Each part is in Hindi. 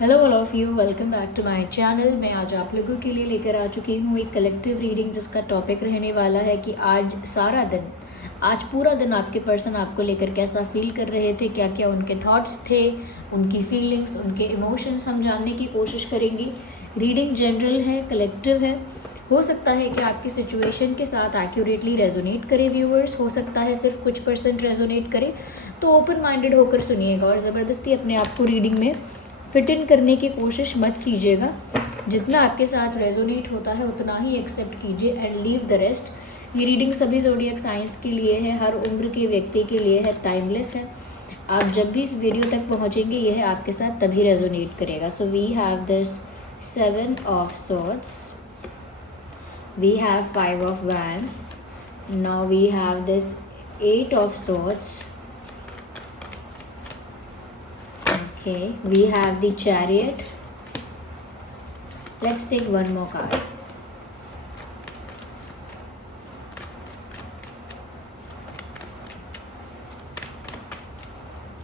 Hello all of you, welcome back to my channel. मैं आज आप लोगों के लिए लेकर आ चुकी हूँ एक कलेक्टिव रीडिंग जिसका टॉपिक रहने वाला है कि आज पूरा दिन आपके पर्सन आपको लेकर कैसा फील कर रहे थे, क्या क्या उनके थॉट्स थे, उनकी फीलिंग्स, उनके इमोशंस हम जानने की कोशिश करेंगे। रीडिंग जनरल है, कलेक्टिव है। हो सकता है कि आपकी सिचुएशन के साथ एक्यूरेटली रेजोनेट करे व्यूअर्स, हो सकता है सिर्फ कुछ % रेजोनेट करे। तो ओपन माइंडेड होकर सुनिएगा और ज़बरदस्ती अपने आप को रीडिंग में फिट इन करने की कोशिश मत कीजिएगा। जितना आपके साथ रेजोनेट होता है उतना ही एक्सेप्ट कीजिए एंड लीव द रेस्ट। ये रीडिंग सभी ज़ोडिएक साइंस के लिए है, हर उम्र के व्यक्ति के लिए है, टाइमलेस है। आप जब भी इस वीडियो तक पहुंचेंगे यह आपके साथ तभी रेजोनेट करेगा। So we have this 7 of swords, we have 5 of wands, now we have this 8 of swords. Okay, we have the Chariot. Let's take one more card.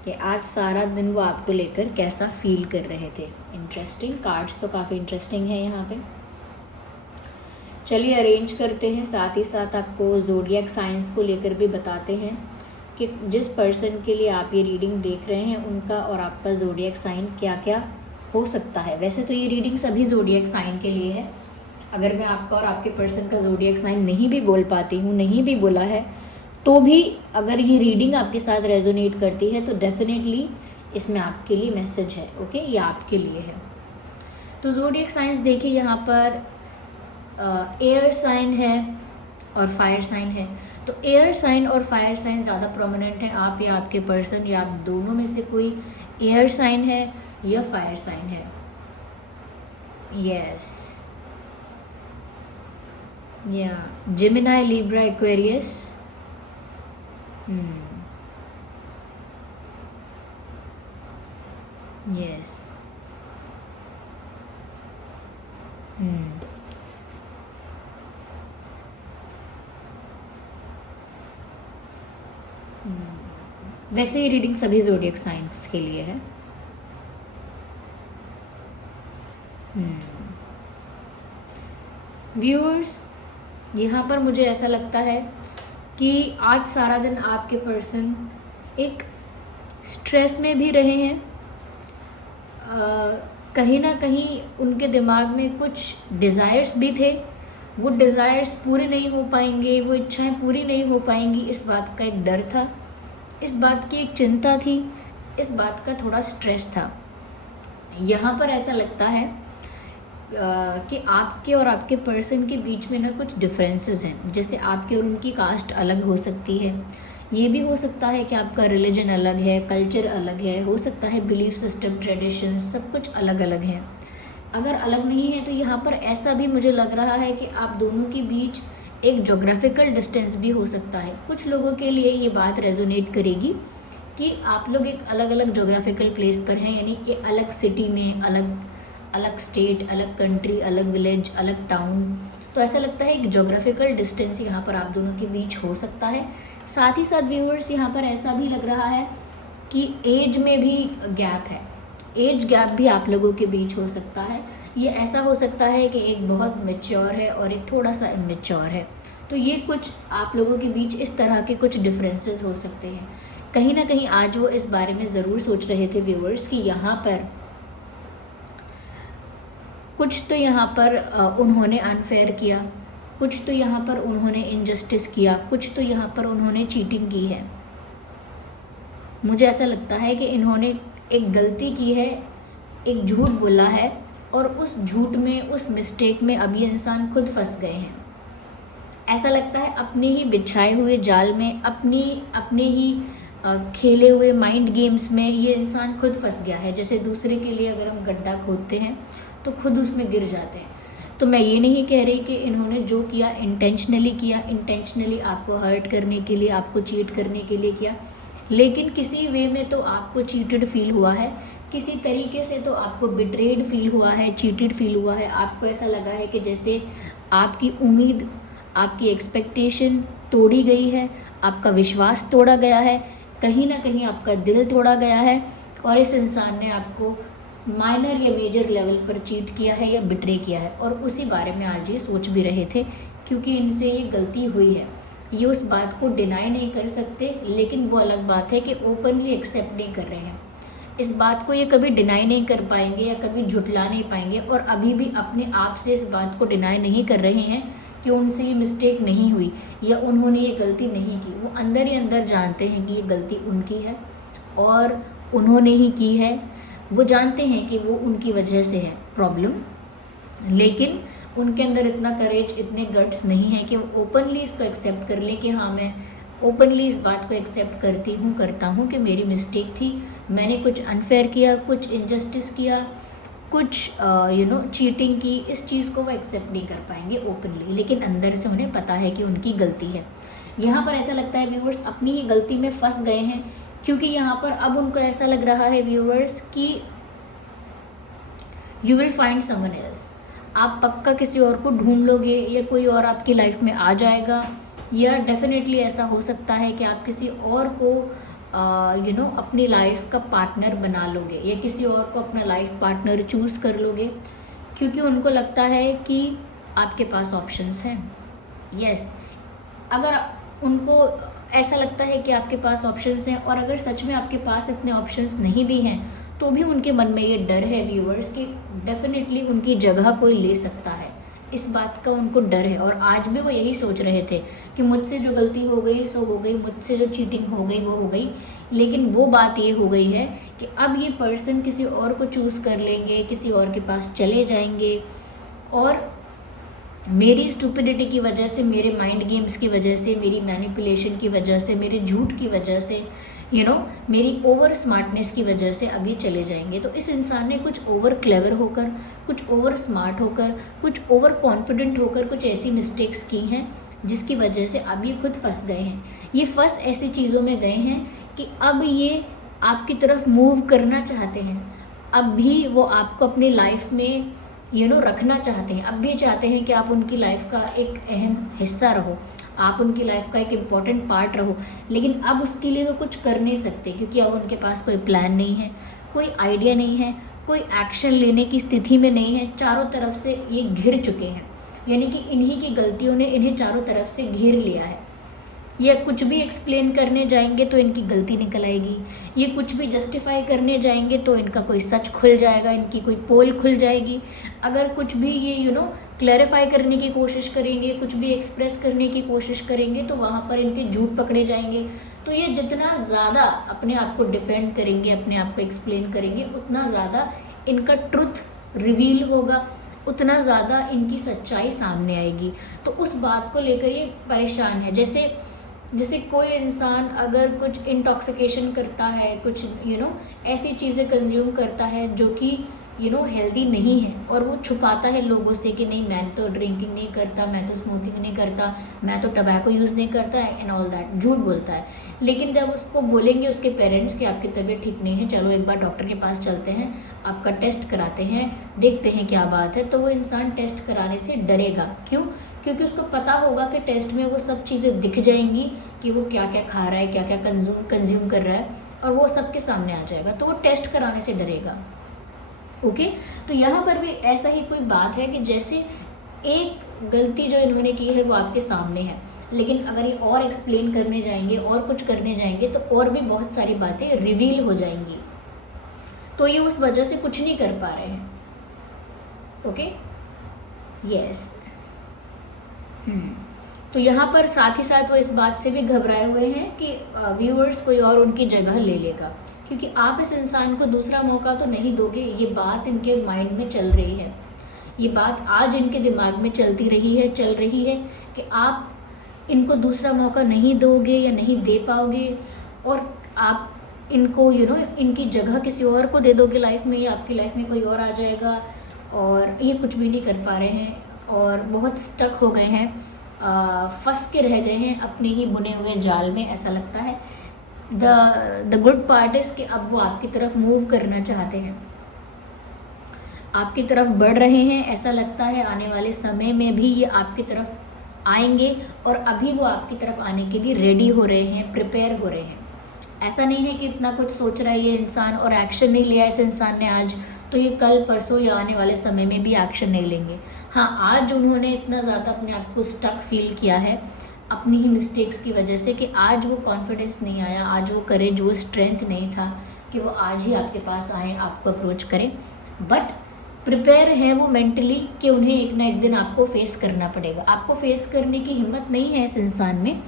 कि आज सारा दिन वो आपको लेकर कैसा फील कर रहे थे। इंटरेस्टिंग कार्ड्स तो काफ़ी इंटरेस्टिंग है यहाँ पे। चलिए अरेंज करते हैं, साथ ही साथ आपको ज़ोडिएक साइंस को लेकर भी बताते हैं कि जिस पर्सन के लिए आप ये रीडिंग देख रहे हैं उनका और आपका ज़ोडिएक साइन क्या क्या हो सकता है। वैसे तो ये रीडिंग सभी ज़ोडिएक साइन के लिए है। अगर मैं आपका और आपके पर्सन का ज़ोडिएक साइन नहीं भी बोल पाती हूँ, नहीं भी बोला है, तो भी अगर ये रीडिंग आपके साथ रेजोनेट करती है तो डेफिनेटली इसमें आपके लिए मैसेज है। ओके, ये आपके लिए है। तो ज़ोडिएक साइंस देखिए, यहाँ पर एयर साइन है और फायर साइन है। तो एयर साइन और फायर साइन ज़्यादा प्रोमिनेंट है। आप या आपके पर्सन या आप दोनों में से कोई एयर साइन है या फायर साइन है। यस, या जेमिनाई, लिब्रा, एक्वेरियस। यस। वैसे ये रीडिंग सभी ज़ोडिएक साइंस के लिए है। व्यूअर्स, यहाँ पर मुझे ऐसा लगता है कि आज सारा दिन आपके पर्सन एक स्ट्रेस में भी रहे हैं। कहीं ना कहीं उनके दिमाग में कुछ डिज़ायर्स भी थे। वो डिज़ायर्स पूरे नहीं हो पाएंगे, वो इच्छाएं पूरी नहीं हो पाएंगी, इस बात का एक डर था, इस बात की एक चिंता थी, इस बात का थोड़ा स्ट्रेस था। यहाँ पर ऐसा लगता है कि आपके और आपके पर्सन के बीच में ना कुछ डिफरेंसेस हैं। जैसे आपके और उनकी कास्ट अलग हो सकती है, ये भी हो सकता है कि आपका रिलीजन अलग है, कल्चर अलग है, हो सकता है बिलीफ सिस्टम, ट्रेडिशंस, सब कुछ अलग अलग हैं। अगर अलग नहीं है तो यहाँ पर ऐसा भी मुझे लग रहा है कि आप दोनों के बीच एक जोग्राफिकल डिस्टेंस भी हो सकता है। कुछ लोगों के लिए ये बात रेजोनेट करेगी कि आप लोग एक अलग अलग जोग्राफिकल प्लेस पर हैं, यानी एक अलग सिटी में, अलग अलग स्टेट, अलग कंट्री, अलग विलेज, अलग टाउन। तो ऐसा लगता है एक जोग्राफिकल डिस्टेंस यहाँ पर आप दोनों के बीच हो सकता है। साथ ही साथ व्यूअर्स, यहाँ पर ऐसा भी लग रहा है कि एज में भी गैप है। एज गैप भी आप लोगों के बीच हो सकता है। ये ऐसा हो सकता है कि एक बहुत मैच्योर है और एक थोड़ा सा इमेच्योर है। तो ये कुछ आप लोगों के बीच इस तरह के कुछ डिफरेंसेस हो सकते हैं। कहीं ना कहीं आज वो इस बारे में ज़रूर सोच रहे थे व्यूअर्स कि यहाँ पर कुछ तो यहाँ पर उन्होंने अनफेयर किया, कुछ तो यहाँ पर उन्होंने इनजस्टिस किया, कुछ तो यहाँ पर उन्होंने चीटिंग की है। मुझे ऐसा लगता है कि इन्होंने एक गलती की है, एक झूठ बोला है और उस झूठ में, उस मिस्टेक में अब ये इंसान खुद फंस गए हैं। ऐसा लगता है अपने ही बिछाए हुए जाल में, अपने ही खेले हुए माइंड गेम्स में ये इंसान खुद फंस गया है। जैसे दूसरे के लिए अगर हम गड्ढा खोदते हैं तो खुद उसमें गिर जाते हैं। तो मैं ये नहीं कह रही कि इन्होंने जो किया इंटेंशनली किया, इंटेंशनली आपको हर्ट करने के लिए, आपको चीट करने के लिए किया, लेकिन किसी वे में तो आपको चीटेड फील हुआ है, किसी तरीके से तो आपको बिट्रेड फील हुआ है, चीटेड फील हुआ है। आपको ऐसा लगा है कि जैसे आपकी उम्मीद, आपकी एक्सपेक्टेशन तोड़ी गई है, आपका विश्वास तोड़ा गया है, कहीं ना कहीं आपका दिल तोड़ा गया है और इस इंसान ने आपको माइनर या मेजर लेवल पर चीट किया है या बिट्रे किया है, और उसी बारे में आज ये सोच भी रहे थे, क्योंकि इनसे ये गलती हुई है। ये उस बात को डिनाई नहीं कर सकते, लेकिन वो अलग बात है कि ओपनली एक्सेप्ट नहीं कर रहे हैं। इस बात को ये कभी डिनाई नहीं कर पाएंगे या कभी झुठला नहीं पाएंगे, और अभी भी अपने आप से इस बात को डिनाई नहीं कर रहे हैं कि उनसे ये मिस्टेक नहीं हुई या उन्होंने ये गलती नहीं की। वो अंदर ही अंदर जानते हैं कि ये गलती उनकी है और उन्होंने ही की है। वो जानते हैं कि वो उनकी वजह से है प्रॉब्लम, लेकिन उनके अंदर इतना करेज, इतने गट्स नहीं है कि वो ओपनली इसको एक्सेप्ट कर लें कि हाँ, मैं ओपनली इस बात को एक्सेप्ट करता हूँ कि मेरी मिस्टेक थी, मैंने कुछ अनफेयर किया, कुछ इनजस्टिस किया, कुछ चीटिंग की। इस चीज़ को वो एक्सेप्ट नहीं कर पाएंगे ओपनली, लेकिन अंदर से उन्हें पता है कि उनकी गलती है। यहाँ पर ऐसा लगता है व्यूअर्स अपनी ही गलती में फंस गए हैं, क्योंकि यहाँ पर अब उनको ऐसा लग रहा है व्यूअर्स कि you will find someone else. आप पक्का किसी और को ढूंढ लोगे या कोई और आपकी लाइफ में आ जाएगा, या डेफिनेटली ऐसा हो सकता है कि आप किसी और को अपनी लाइफ का पार्टनर बना लोगे या किसी और को अपना लाइफ पार्टनर चूज़ कर लोगे, क्योंकि उनको लगता है कि आपके पास ऑप्शंस हैं। यस, अगर उनको ऐसा लगता है कि आपके पास ऑप्शंस हैं, और अगर सच में आपके पास इतने ऑप्शंस नहीं भी हैं, तो भी उनके मन में ये डर है व्यूअर्स कि डेफिनेटली उनकी जगह कोई ले सकता है। इस बात का उनको डर है, और आज भी वो यही सोच रहे थे कि मुझसे जो गलती हो गई सो हो गई, मुझसे जो चीटिंग हो गई वो हो गई। लेकिन वो बात ये हो गई है कि अब ये पर्सन किसी और को चूज़ कर लेंगे, किसी और के पास चले जाएंगे, और मेरी स्टूपिडिटी की वजह से, मेरे माइंड गेम्स की वजह से, मेरी मैनिपुलेशन की वजह से, मेरे झूठ की वजह से, मेरी ओवर स्मार्टनेस की वजह से अब ये चले जाएंगे। तो इस इंसान ने कुछ ओवर क्लेवर होकर, कुछ ओवर स्मार्ट होकर, कुछ ओवर कॉन्फिडेंट होकर कुछ ऐसी मिस्टेक्स की हैं जिसकी वजह से अब ये खुद फंस गए हैं। ये फंस ऐसी चीज़ों में गए हैं कि अब ये आपकी तरफ मूव करना चाहते हैं, अब भी वो आपको अपनी लाइफ में रखना चाहते हैं, अब भी चाहते हैं कि आप उनकी लाइफ का एक अहम हिस्सा रहो, आप उनकी लाइफ का एक इम्पॉर्टेंट पार्ट रहो। लेकिन अब उसके लिए वो कुछ कर नहीं सकते, क्योंकि अब उनके पास कोई प्लान नहीं है, कोई आइडिया नहीं है, कोई एक्शन लेने की स्थिति में नहीं है। चारों तरफ से ये घिर चुके हैं, यानी कि इन्हीं की गलतियों ने इन्हें चारों तरफ से घेर लिया है। ये कुछ भी एक्सप्लेन करने जाएंगे तो इनकी गलती निकल आएगी, ये कुछ भी जस्टिफाई करने जाएंगे तो इनका कोई सच खुल जाएगा, इनकी कोई पोल खुल जाएगी। अगर कुछ भी ये क्लैरिफाई करने की कोशिश करेंगे, कुछ भी एक्सप्रेस करने की कोशिश करेंगे, तो वहाँ पर इनके झूठ पकड़े जाएंगे। तो ये जितना ज़्यादा अपने आप को डिफेंड करेंगे, अपने आप को एक्सप्लेन करेंगे, उतना ज़्यादा इनका ट्रुथ रिवील होगा, उतना ज़्यादा इनकी सच्चाई सामने आएगी। तो उस बात को लेकर ये परेशान है। जैसे कोई इंसान अगर कुछ इंटॉक्सिकेशन करता है, कुछ ऐसी चीज़ें कंज्यूम करता है जो कि हेल्दी नहीं है, और वो छुपाता है लोगों से कि नहीं, मैं तो ड्रिंकिंग नहीं करता, मैं तो स्मोकिंग नहीं करता, मैं तो टबैको यूज़ नहीं करता एंड ऑल दैट, झूठ बोलता है। लेकिन जब उसको बोलेंगे उसके पेरेंट्स कि आपकी तबीयत ठीक नहीं है, चलो एक बार डॉक्टर के पास चलते हैं, आपका टेस्ट कराते हैं, देखते हैं क्या बात है, तो वो इंसान टेस्ट कराने से डरेगा। क्यों? क्योंकि उसको पता होगा कि टेस्ट में वो सब चीज़ें दिख जाएंगी कि वो क्या क्या खा रहा है, क्या क्या कंज्यूम कर रहा है, और वो सबके सामने आ जाएगा, तो वो टेस्ट कराने से डरेगा। ओके, तो यहाँ पर भी ऐसा ही कोई बात है कि जैसे एक गलती जो इन्होंने की है वो आपके सामने है, लेकिन अगर ये और एक्सप्लेन करने जाएंगे और कुछ करने जाएंगे तो और भी बहुत सारी बातें रिवील हो जाएंगी, तो ये उस वजह से कुछ नहीं कर पा रहे हैं। Okay, yes. तो यहाँ पर साथ ही साथ वो इस बात से भी घबराए हुए हैं कि व्यूअर्स कोई और उनकी जगह ले लेगा, क्योंकि आप इस इंसान को दूसरा मौका तो नहीं दोगे। ये बात इनके माइंड में चल रही है, ये बात आज इनके दिमाग में चल रही है कि आप इनको दूसरा मौका नहीं दोगे या नहीं दे पाओगे, और आप इनको इनकी जगह किसी और को दे दोगे लाइफ में, या आपकी लाइफ में कोई और आ जाएगा, और ये कुछ भी नहीं कर पा रहे हैं और बहुत स्टक हो गए हैं, फंस के रह गए हैं अपने ही बुने हुए जाल में, ऐसा लगता है। द गुड पार्ट इज़ कि अब वो आपकी तरफ मूव करना चाहते हैं, आपकी तरफ बढ़ रहे हैं। ऐसा लगता है आने वाले समय में भी ये आपकी तरफ आएंगे, और अभी वो आपकी तरफ आने के लिए रेडी हो रहे हैं, प्रिपेयर हो रहे हैं। ऐसा नहीं है कि इतना कुछ सोच रहा है ये इंसान और एक्शन नहीं लिया इस इंसान ने आज, तो ये कल परसों या आने वाले समय में भी एक्शन नहीं लेंगे। हाँ, आज उन्होंने इतना ज़्यादा अपने आप को स्टक फील किया है अपनी ही मिस्टेक्स की वजह से कि आज वो कॉन्फिडेंस नहीं आया, आज वो करेज, वो स्ट्रेंथ नहीं था कि वो आज ही आपके पास आए, आपको अप्रोच करें। बट प्रिपेयर है वो मेंटली कि उन्हें एक ना एक दिन आपको फेस करना पड़ेगा। आपको फेस करने की हिम्मत नहीं है इस इंसान में,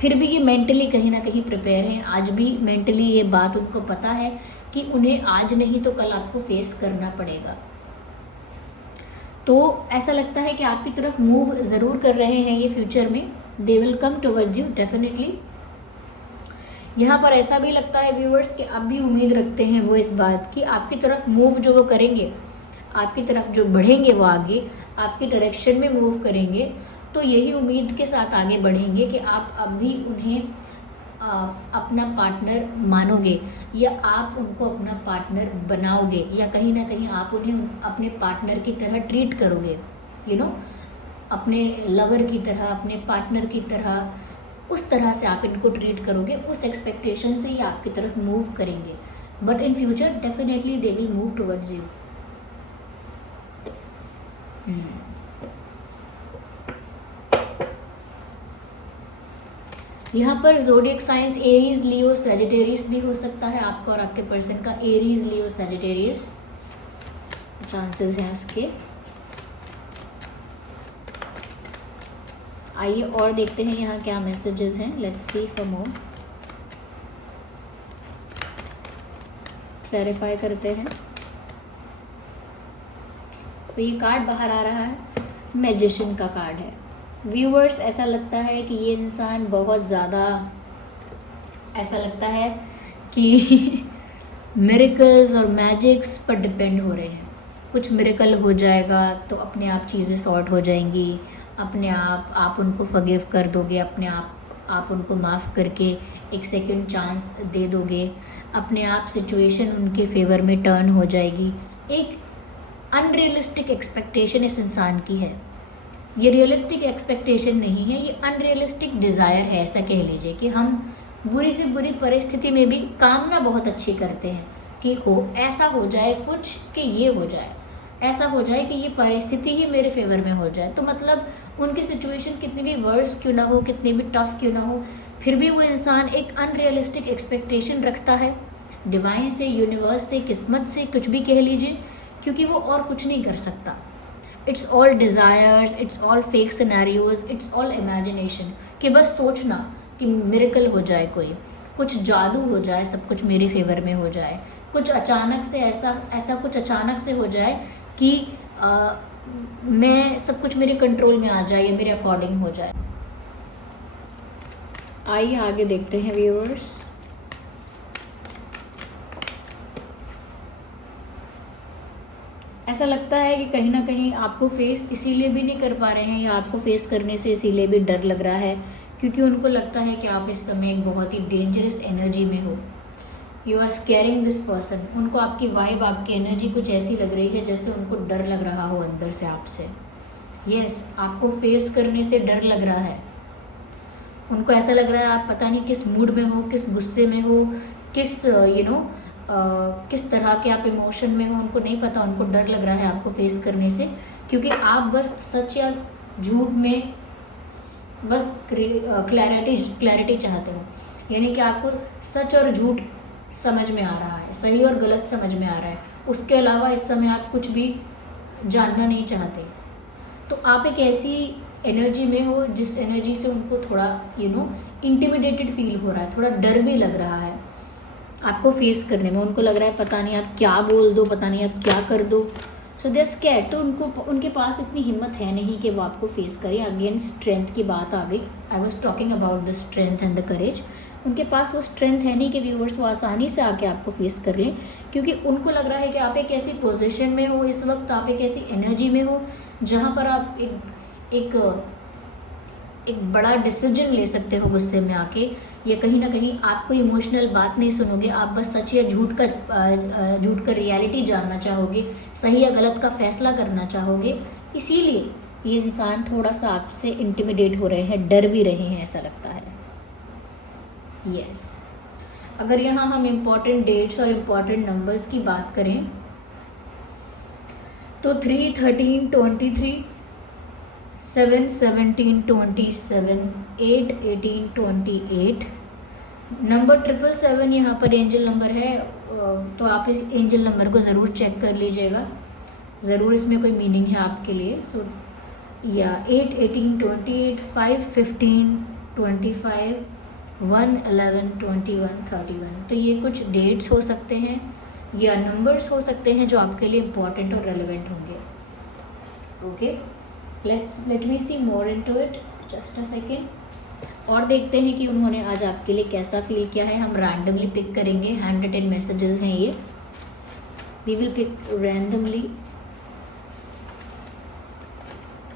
फिर भी ये मेंटली कहीं ना कहीं प्रिपेयर हैं। आज भी मेंटली ये बात उनको पता है कि उन्हें आज नहीं तो कल आपको फेस करना पड़ेगा। तो ऐसा लगता है कि आपकी तरफ मूव ज़रूर कर रहे हैं ये फ्यूचर में। They will come towards you definitely. यहाँ पर ऐसा भी लगता है व्यूअर्स कि आप भी उम्मीद रखते हैं वो इस बात की, आपकी तरफ मूव जो वो करेंगे, आपकी तरफ जो बढ़ेंगे वो आगे आपकी डायरेक्शन में मूव करेंगे, तो यही उम्मीद के साथ आगे बढ़ेंगे कि आप अब भी उन्हें अपना पार्टनर मानोगे या आप उनको अपना पार्टनर बनाओगे, या कहीं ना कहीं आप उन्हें अपने पार्टनर की तरह ट्रीट करोगे, अपने लवर की तरह, अपने पार्टनर की तरह, उस तरह से आप इनको ट्रीट करोगे, उस एक्सपेक्टेशन से ही आपकी तरफ मूव करेंगे। But in future definitely they will move towards you. यहाँ पर ज़ोडिएक साइंस एरीज, लियो, सजिटेरियस भी हो सकता है आपका और आपके पर्सन का। एरीज, लियो, सजिटेरियस चांसेस हैं उसके। आइए और देखते हैं यहाँ क्या मैसेजेस हैं। Let's see for more, clarify करते हैं। तो ये कार्ड बाहर आ रहा है, मैजिशियन का कार्ड है। व्यूअर्स, ऐसा लगता है कि ये इंसान बहुत ज़्यादा, ऐसा लगता है कि मिरेकल्स और मैजिक्स पर डिपेंड हो रहे हैं। कुछ मिरेकल हो जाएगा तो अपने आप चीज़ें सॉर्ट हो जाएंगी, अपने आप उनको फॉरगिव कर दोगे, अपने आप उनको माफ़ करके एक सेकंड चांस दे दोगे, अपने आप सिचुएशन उनके फेवर में टर्न हो जाएगी। एक अनरियलिस्टिक एक्सपेक्टेशन इस इंसान की है। ये रियलिस्टिक एक्सपेक्टेशन नहीं है, ये अनरियलिस्टिक डिज़ायर है। ऐसा कह लीजिए कि हम बुरी से बुरी परिस्थिति में भी कामना बहुत अच्छी करते हैं कि ऐसा हो जाए कुछ कि ये हो जाए, ऐसा हो जाए कि ये परिस्थिति ही मेरे फेवर में हो जाए। तो मतलब उनकी सिचुएशन कितनी भी वर्स क्यों ना हो, कितनी भी टफ क्यों ना हो, फिर भी वो इंसान एक अनरियलिस्टिक एक्सपेक्टेशन रखता है डिवाइन से, यूनिवर्स से, किस्मत से, कुछ भी कह लीजिए, क्योंकि वो और कुछ नहीं कर सकता। It's all desires, it's all fake scenarios, it's all imagination, कि बस सोचना कि मिरेकल हो जाए, कोई कुछ जादू हो जाए, सब कुछ मेरे फेवर में हो जाए, कुछ अचानक से ऐसा कुछ अचानक से हो जाए कि मैं सब कुछ मेरे कंट्रोल में आ जाए या मेरे अकॉर्डिंग हो जाए। आइए आगे देखते हैं व्यूअर्स। ऐसा लगता है कि कहीं ना कहीं आपको फेस इसीलिए भी नहीं कर पा रहे हैं, या आपको फेस करने से इसीलिए भी डर लग रहा है क्योंकि उनको लगता है कि आप इस समय एक बहुत ही डेंजरस एनर्जी में हो। You are scaring this person. उनको आपकी वाइब, आपकी एनर्जी कुछ ऐसी लग रही है जैसे उनको डर लग रहा हो अंदर से आपसे। यस, आपको फेस करने से डर लग रहा है। उनको ऐसा लग रहा है आप पता नहीं किस मूड में हो, किस गुस्से में हो, किस किस तरह के आप इमोशन में हो, उनको नहीं पता। उनको डर लग रहा है आपको फेस करने से, क्योंकि आप बस सच या झूठ में बस क्लैरिटी चाहते हो। यानी कि आपको सच और झूठ समझ में आ रहा है, सही और गलत समझ में आ रहा है। उसके अलावा इस समय आप कुछ भी जानना नहीं चाहते। तो आप एक ऐसी एनर्जी में हो जिस एनर्जी से उनको थोड़ा इंटिमिडेटेड फील हो रहा है, थोड़ा डर भी लग रहा है आपको फेस करने में। उनको लग रहा है पता नहीं आप क्या बोल दो, पता नहीं आप क्या कर दो। सो दे आर स्कैर्ड। तो उनके पास इतनी हिम्मत है नहीं कि वो आपको फेस करें। अगेन स्ट्रेंथ की बात आ गई। I was talking about the strength and the courage. उनके पास वो स्ट्रेंथ है नहीं कि व्यूअर्स वो आसानी से आके आपको फेस कर लें, क्योंकि उनको लग रहा है कि आप एक ऐसी पोजीशन में हो इस वक्त, आप एक ऐसी एनर्जी में हो जहाँ पर आप एक बड़ा डिसीजन ले सकते हो गुस्से में आके, या कहीं ना कहीं आप कोई इमोशनल बात नहीं सुनोगे, आप बस सच या झूठ का रियलिटी जानना चाहोगे, सही या गलत का फैसला करना चाहोगे। इसीलिए ये इंसान थोड़ा सा आपसे इंटिमिडेट हो रहे हैं, डर भी रहे हैं, ऐसा लगता है। अगर यहाँ हम इम्पॉर्टेंट डेट्स और इम्पॉर्टेंट नंबर्स की बात करें तो 3 13 23, 7 17 27, 8 18 28, नंबर 777 यहाँ पर एंजल नंबर है। तो आप इस एंजल नंबर को ज़रूर चेक कर लीजिएगा, ज़रूर इसमें कोई मीनिंग है आपके लिए। सो या 8 18 28, 5 15 25, 1 11 21 31। तो ये कुछ डेट्स हो सकते हैं या नंबर्स हो सकते हैं जो आपके लिए इम्पॉर्टेंट और रेलिवेंट होंगे। Okay, let me see more into it, just a second. और देखते हैं कि उन्होंने आज आपके लिए कैसा फील किया है। हम रैंडमली पिक करेंगे, हैंड रिटन मैसेजेस हैं ये, we will pick randomly.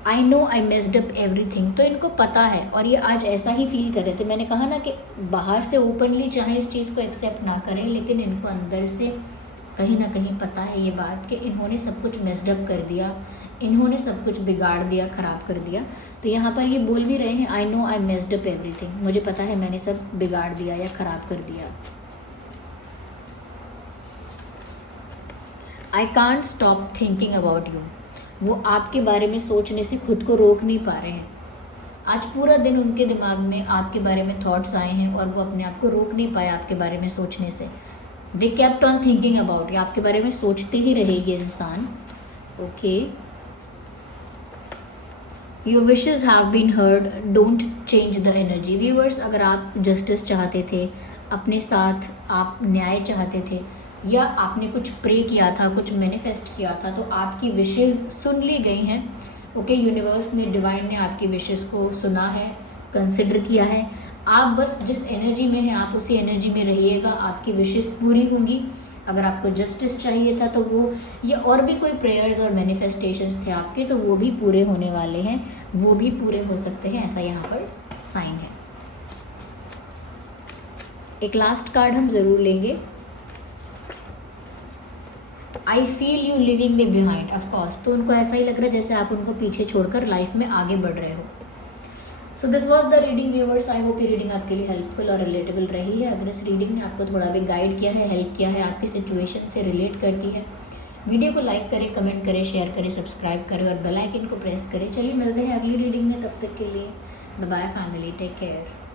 I know I messed up everything. तो इनको पता है और ये आज ऐसा ही फील कर रहे थे। मैंने कहा ना कि बाहर से ओपनली चाहे इस चीज़ को एक्सेप्ट ना करें, लेकिन इनको अंदर से कहीं ना कहीं पता है ये बात कि इन्होंने सब कुछ मेस्ड अप कर दिया, इन्होंने सब कुछ बिगाड़ दिया, ख़राब कर दिया। तो यहाँ पर ये बोल भी रहे हैं, आई know I messed up everything, मुझे पता है मैंने सब बिगाड़ दिया या ख़राब कर दिया। I can't stop thinking about you. वो आपके बारे में सोचने से खुद को रोक नहीं पा रहे हैं। आज पूरा दिन उनके दिमाग में आपके बारे में थॉट्स आए हैं और वो अपने आप को रोक नहीं पाए आपके बारे में सोचने से। They kept on thinking about, या आपके बारे में सोचते ही रहेगी इंसान। Okay, your wishes have been heard, don't change the energy. Viewers, अगर आप जस्टिस चाहते थे, अपने साथ आप न्याय चाहते थे, या आपने कुछ प्रे किया था, कुछ मैनिफेस्ट किया था, तो आपकी विशेज़ सुन ली गई हैं। ओके, यूनिवर्स ने, डिवाइन ने आपकी विशेज़ को सुना है, कंसिडर किया है। आप बस जिस एनर्जी में हैं आप उसी एनर्जी में रहिएगा, आपकी विशेज़ पूरी होंगी। अगर आपको जस्टिस चाहिए था तो वो, या और भी कोई प्रेयर्स और मैनिफेस्टेशंस थे आपके, तो वो भी पूरे होने वाले हैं, वो भी पूरे हो सकते हैं, ऐसा यहाँ पर साइन है। एक लास्ट कार्ड हम ज़रूर लेंगे। I feel you living me behind, of course. तो उनको ऐसा ही लग रहा है जैसे आप उनको पीछे छोड़कर लाइफ में आगे बढ़ रहे हो। So this was the reading viewers. I hope ये रीडिंग आपके लिए हेल्पफुल और रिलेटेबल रही है। अगर इस रीडिंग ने आपको थोड़ा भी गाइड किया है, हेल्प किया है, आपकी सिचुएशन से रिलेट करती है, वीडियो को लाइक करें, कमेंट करें, शेयर करें, सब्सक्राइब करें और बेल आइकन को प्रेस करें। चलिए मिलते हैं अगली रीडिंग में, तब तक के लिए bye bye family, take care.